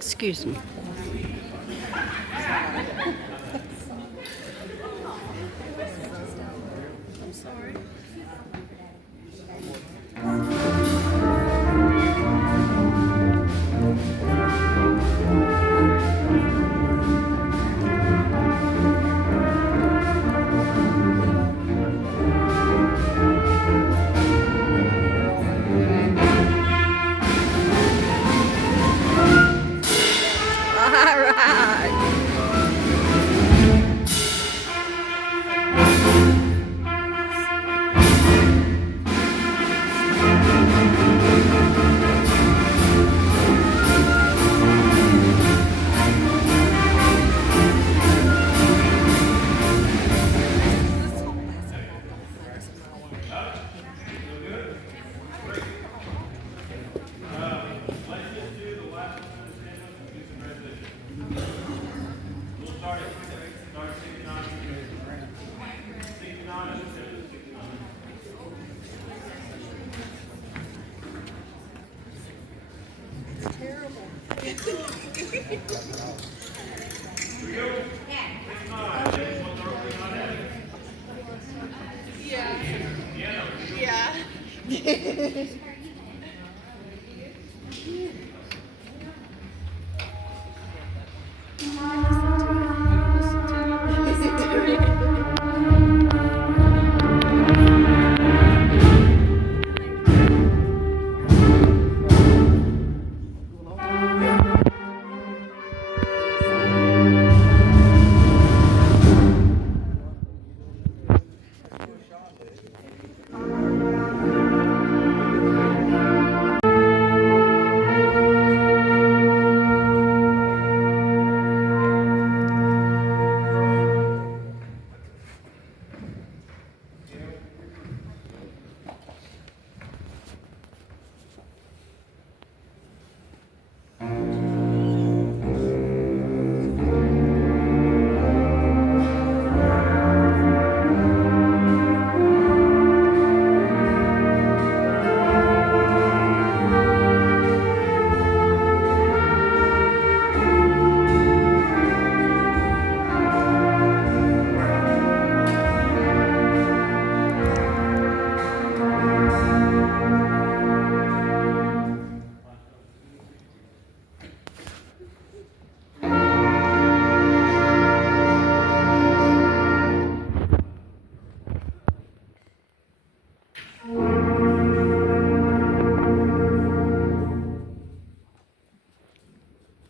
Excuse me. I'm sorry. All right. Yeah. Yeah.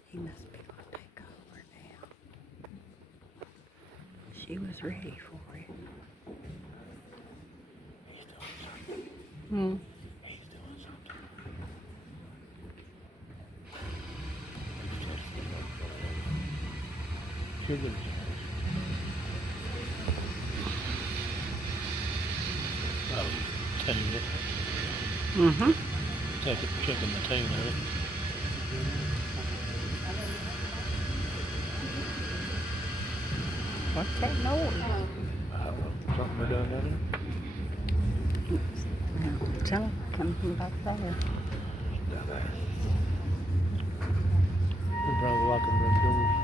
He must be going to take over now. She was ready for it. Hmm. Mm-hmm. Take it, checking the tune of it. What's that noise? I don't know, something we done down Something coming from back there. there? We probably locking them doors.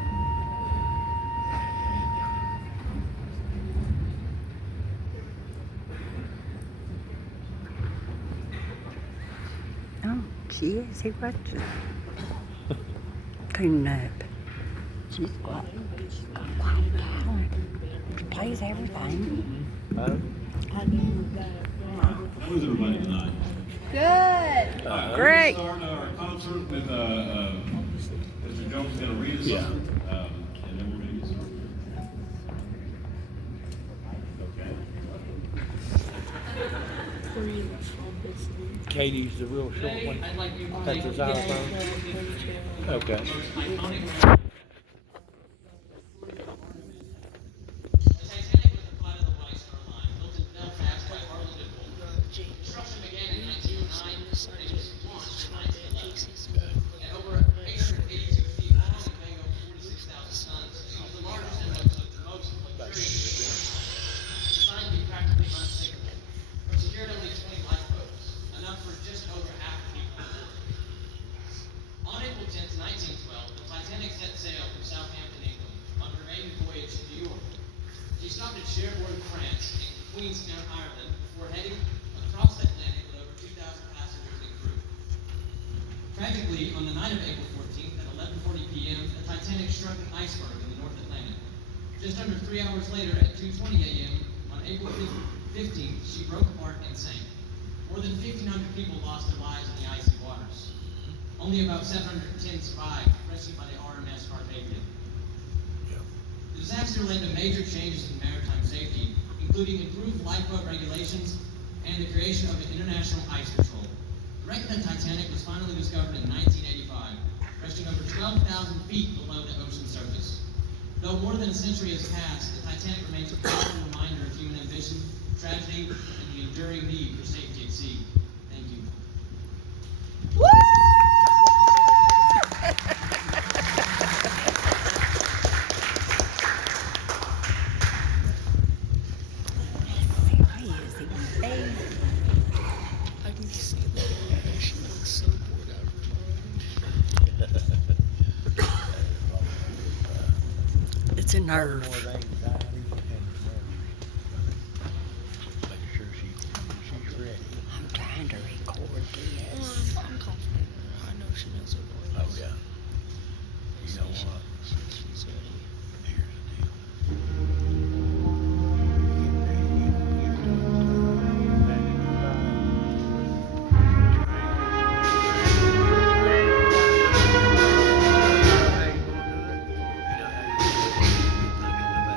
Oh, she is. He watches. Cleaning up. She's got quiet talent. She plays everything. How is everybody tonight? Good. Great. We're going to start our concert with Mr. Jones is going to read us Yeah. something, and then we're going to get started. Okay. Katie's the real short one. That's the xylophone. Okay. On April 10th, 1912, Tragically, on the night of April 14th at 11:40 p.m., the Titanic struck an iceberg in the North Atlantic. Just under 3 hours later, at 2:20 a.m., on April 15th, she broke apart and sank. More than 1,500 people lost their lives in the icy waters. Only about 710 survived, rescued by the RMS Carpathia. The disaster led to major changes in maritime safety, including improved lifeboat regulations and the creation of an international ice patrol. The wreck of the Titanic was finally discovered in 1985, resting over 12,000 feet below the ocean surface. Though more than a century has passed, the Titanic remains a powerful reminder of human ambition, tragedy, and the enduring need for safety at sea. Thank you. Serious, baby. I can see that. She looks so bored out of her mind. It's a More nerve. of anxiety and make sure she's ready. I'm trying to record this. I'm confident. I know she knows her voice. Oh yeah. You know what? She's ready. Here's the deal. Get ready. Get to it. That is fine. You know how you do it? You know how you do it. You put it in the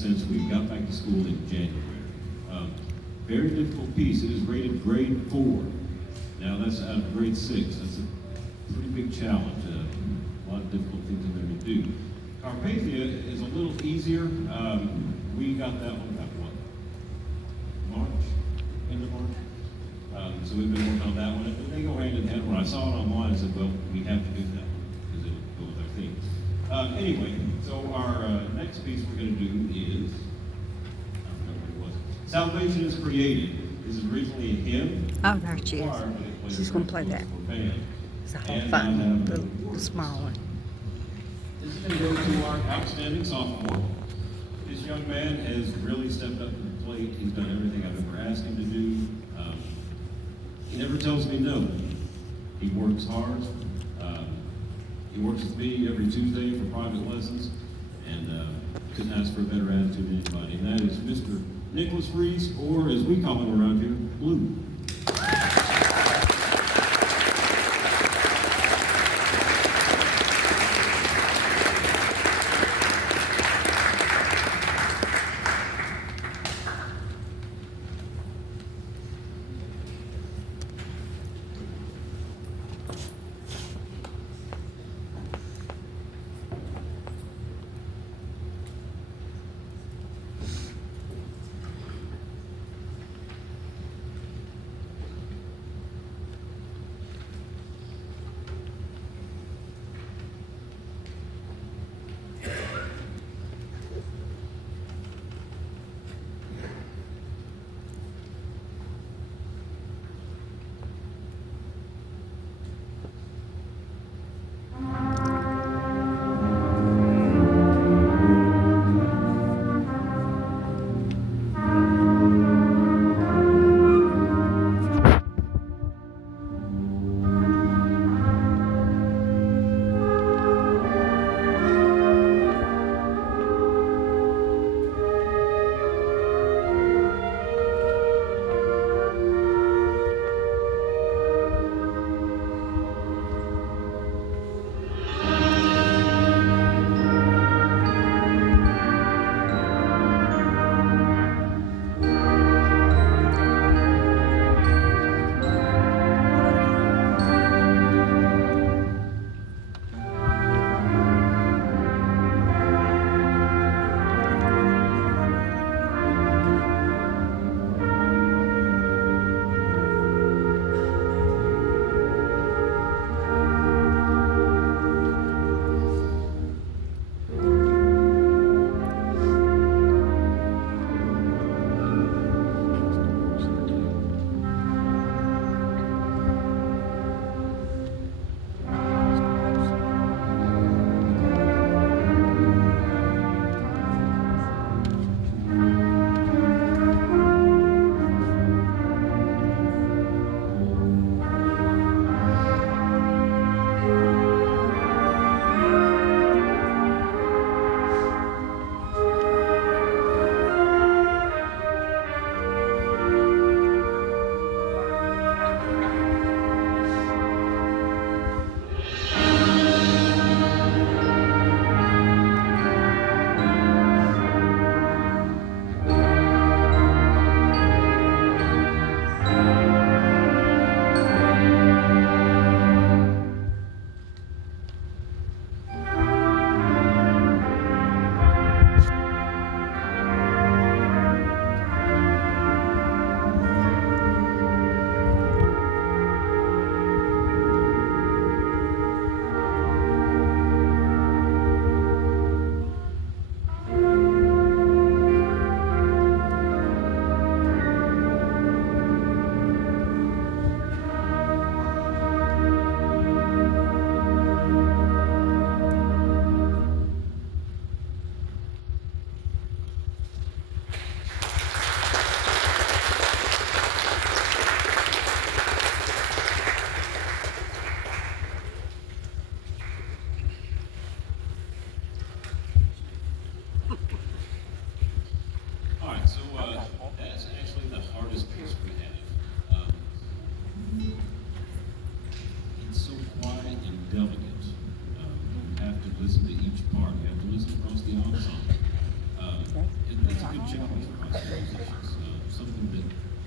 since we got back to school in January. Very difficult piece. It is rated grade 4. Now that's out of grade 6. That's a pretty big challenge. A lot of difficult things in there to do. Carpathia is a little easier. We got that one about what? March? End of March? So we've been working on that one. They go hand in hand. When I saw it online, I said, well, we have to do that one because it'll go with our theme. Anyway, so our next piece we're going to do is, I forgot what it was. Salvation is Created. This is originally a hymn. Oh, there she is. She's gonna play that. It's a whole fun, the small one. This is going to go to our outstanding sophomore. This young man has really stepped up to the plate. He's done everything I've ever asked him to do. He never tells me no. He works hard. He works with me every Tuesday for private lessons, and couldn't ask for a better attitude than anybody. And that is Mr. Nicholas Reese, or as we call him around here, Blue.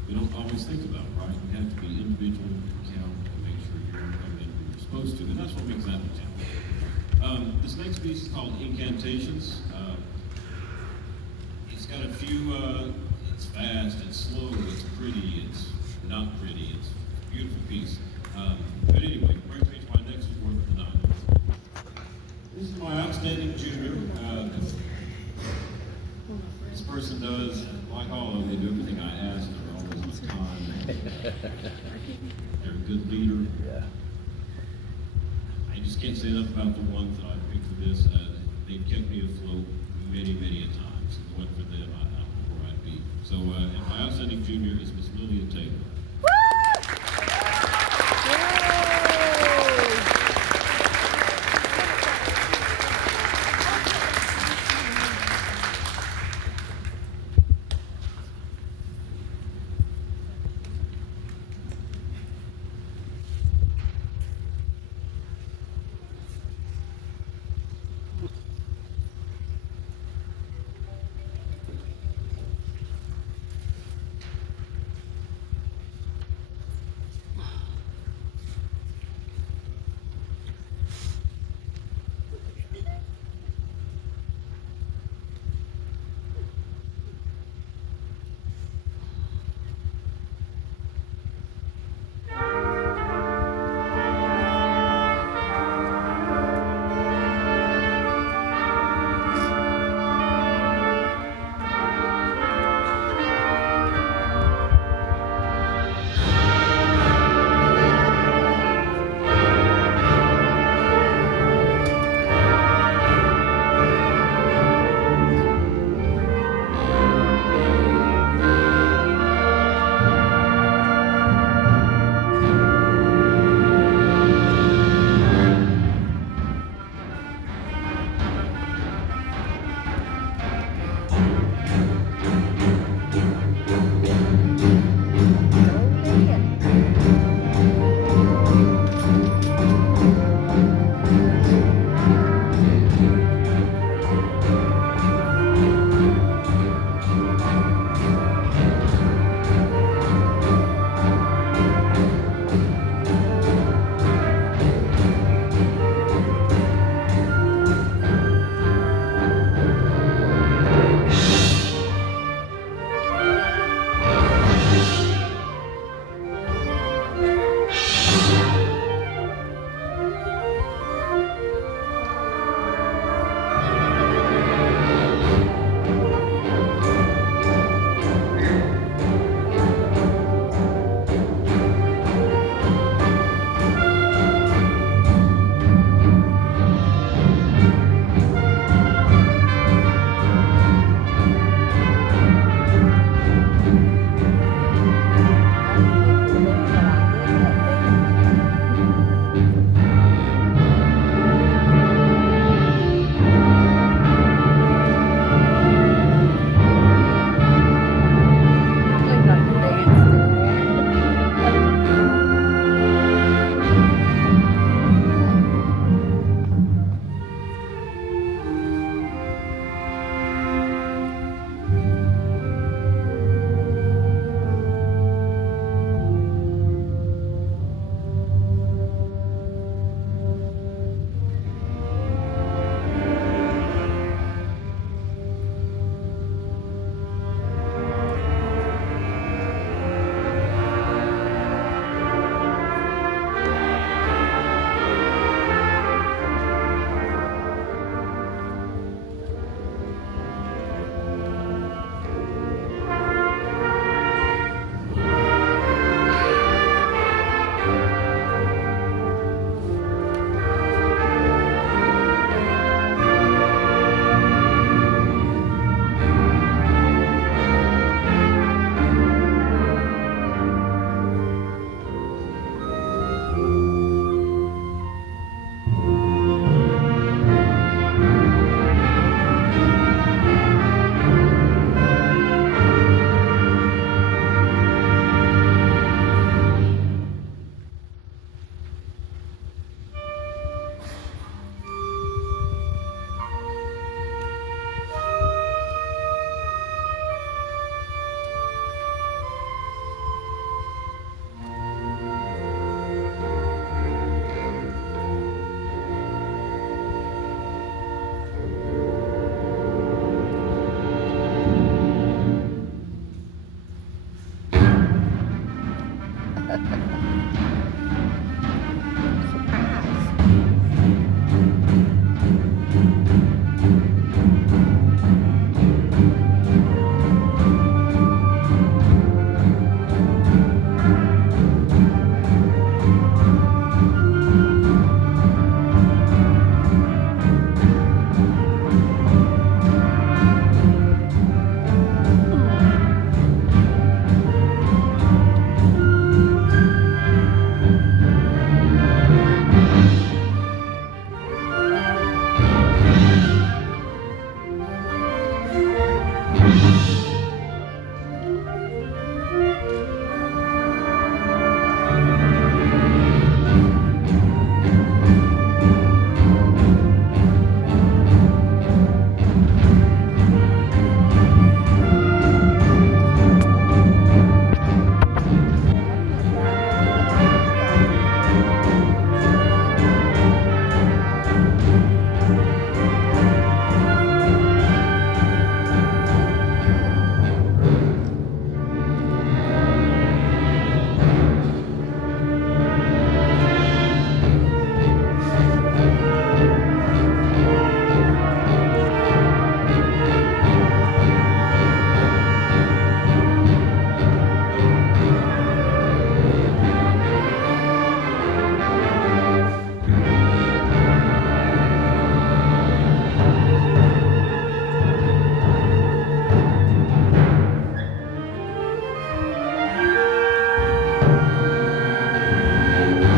we don't always think about, right? We have to be individual, count, and make sure you're coming in where you're supposed to, and that's what makes that a challenge. This next piece is called Incantations. It's got a few, it's fast, it's slow, it's pretty, it's not pretty, it's a beautiful piece. But anyway, brings me to my next award for the night. This is my outstanding junior. This person does, like all of them, they do everything I ask. They're always on time. They're a good leader. Yeah. I just can't say enough about the ones that I picked for this. They've kept me afloat many, many a times. If it wasn't for them, I don't know where I'd be. So, and my outstanding junior is Miss Leah Taylor.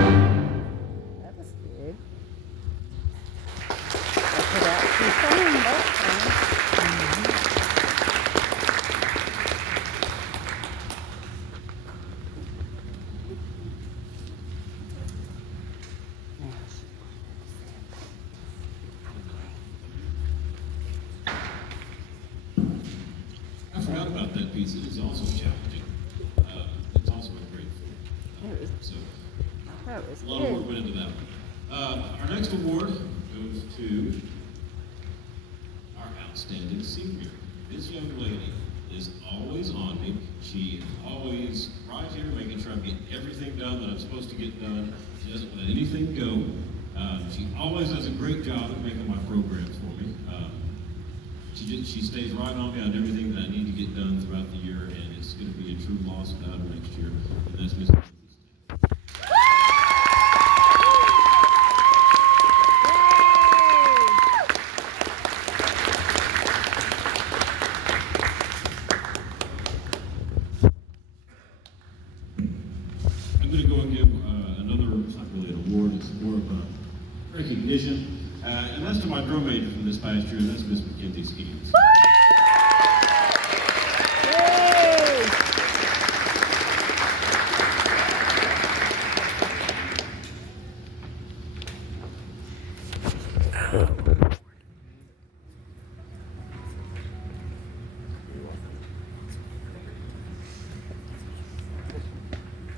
That was good. I put out too fine that time. I forgot about that piece. It is also challenging. It's also a great four. It was- So That was a lot of work good. went into that one. Our next award goes to our outstanding senior. This young lady is always on me. She is always right here making sure I get everything done that I'm supposed to get done. She doesn't let anything go. She always does a great job at making my programs for me. She stays right on me on everything that I need to get done throughout the year, and it's going to be a true loss without her next year. And that's Miss Mackenzie. I'm going to go and give another, it's not really an award, it's more of a recognition. And that's to my drum major from this past year, and that's Miss Mackenzie Skeens. Yay!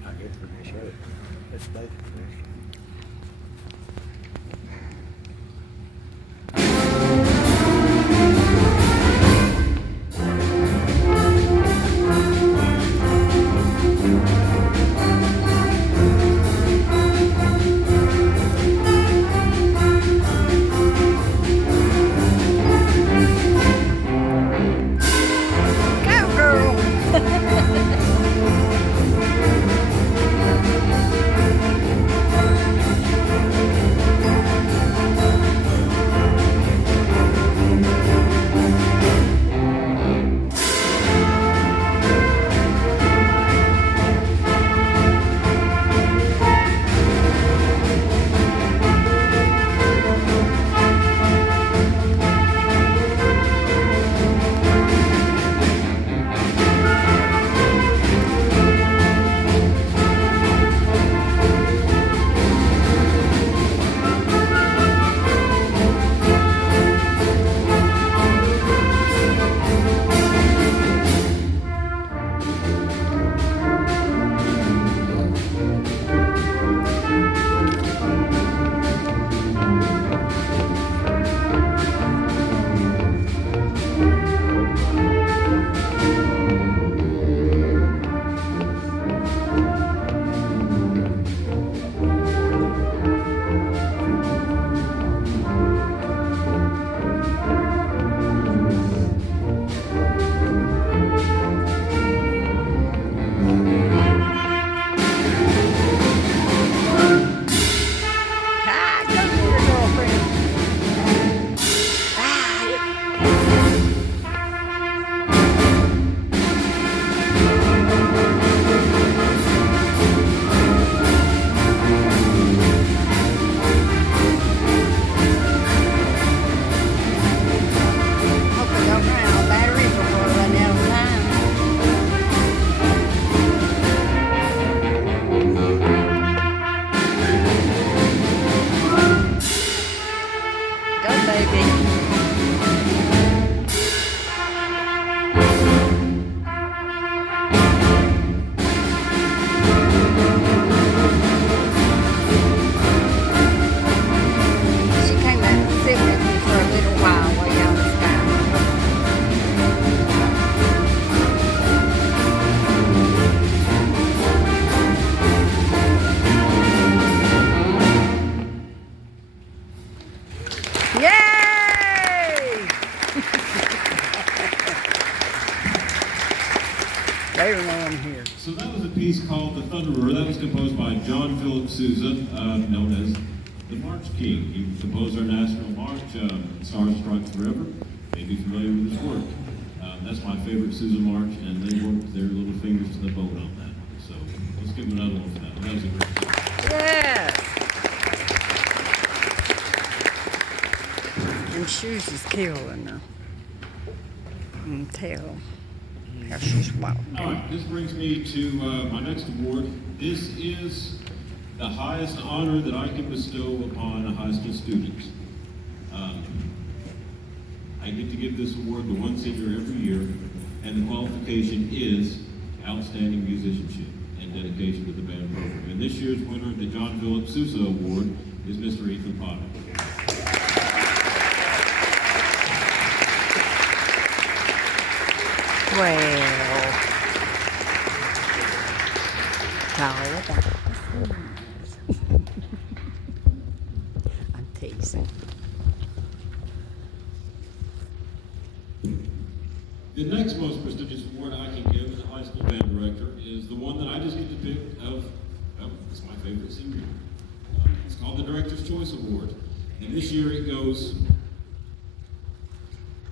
I guess we're gonna show it. It's both finished. Go, girl! They don't know I'm here. So that was a piece called The Thunderer. That was composed by John Philip Sousa, known as the March King. He composed our national march, Stars Strike Forever. May be familiar with his work. That's my favorite Sousa march, and they worked their little fingers to the bone on that. So let's give them another one for that one. That was a great song. Yes. Them shoes is killing her. You can tell how she's walking. All right, this brings me to my next award. This is the highest honor that I can bestow upon a high school student. I get to give this award to one senior every year, and the qualification is outstanding musicianship and dedication to the band program. And this year's winner of the John Philip Sousa Award is Mr. Ethan Potter. Well, how about I'm teasing. The next most prestigious award I can give as a high school band director is the one that I just get to pick of, well, it's my favorite senior. It's called the Director's Choice Award. And this year it goes,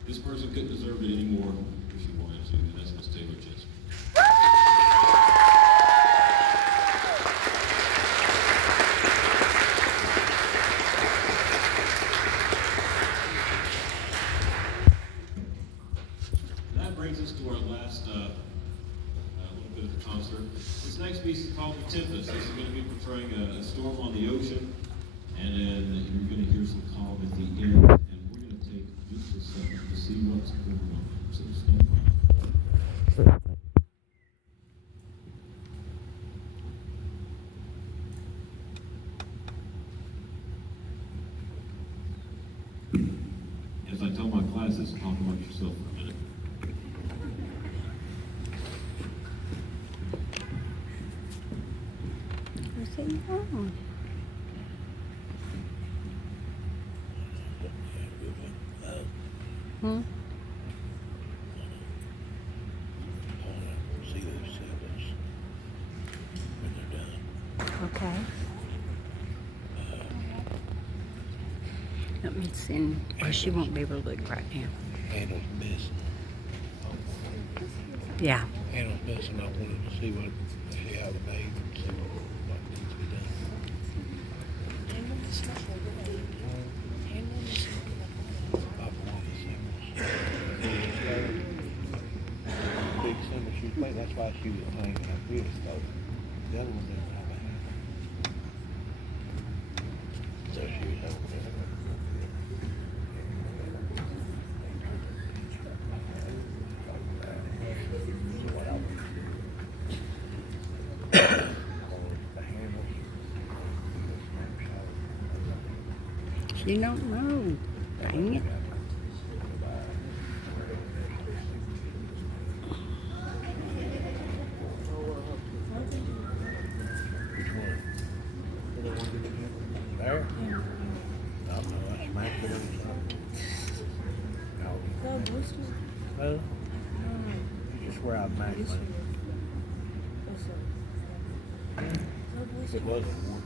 this person couldn't deserve it anymore if she wanted to, and that's Miss Taylor Chester. That brings us to our last little bit of the concert. This next piece is called The Tempest. This is going to be portraying a storm on the ocean, and then you're going to hear some calm at the end, and we're going to take just a second to see what's going on. So stand by. As I tell my classes, talk about yourself for a minute. What's he on? Hmm? See those symbols when they're done. Okay. Let me send, or she won't be able to look right now. Handles missing. Yeah. Handles missing. I wanted to see how they're made and see what needs to be done. About one of the symbols. Big symbol she was playing. That's why she was playing like this, though. The other one didn't have a handle. So she was having She don't know. Dang it. there? I don't know, I smacked it or something. Well, you just swear I'd smack it. It wasn't one.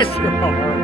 Bless your heart.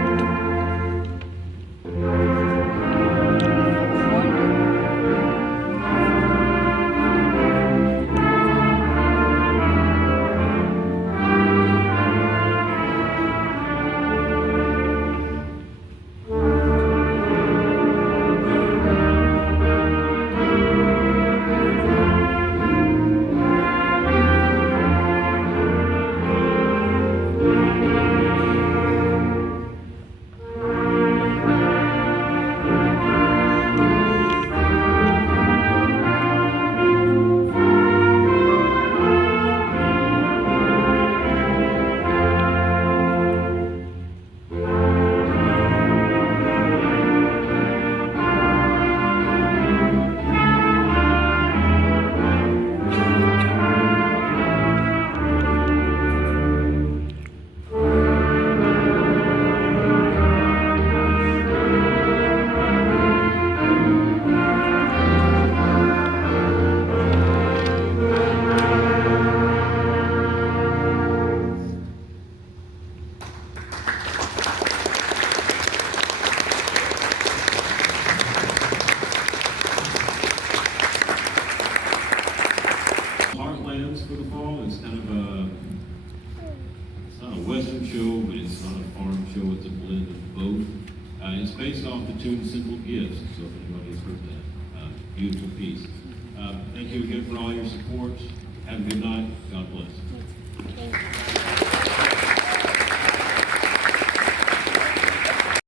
Heartlands for the fall. It's kind of a, it's not a Western show, but it's not a farm show. It's a blend of both. It's based off the tune Simple Gifts, so if anybody's heard that, beautiful piece. Thank you again for all your support. Have a good night. God bless.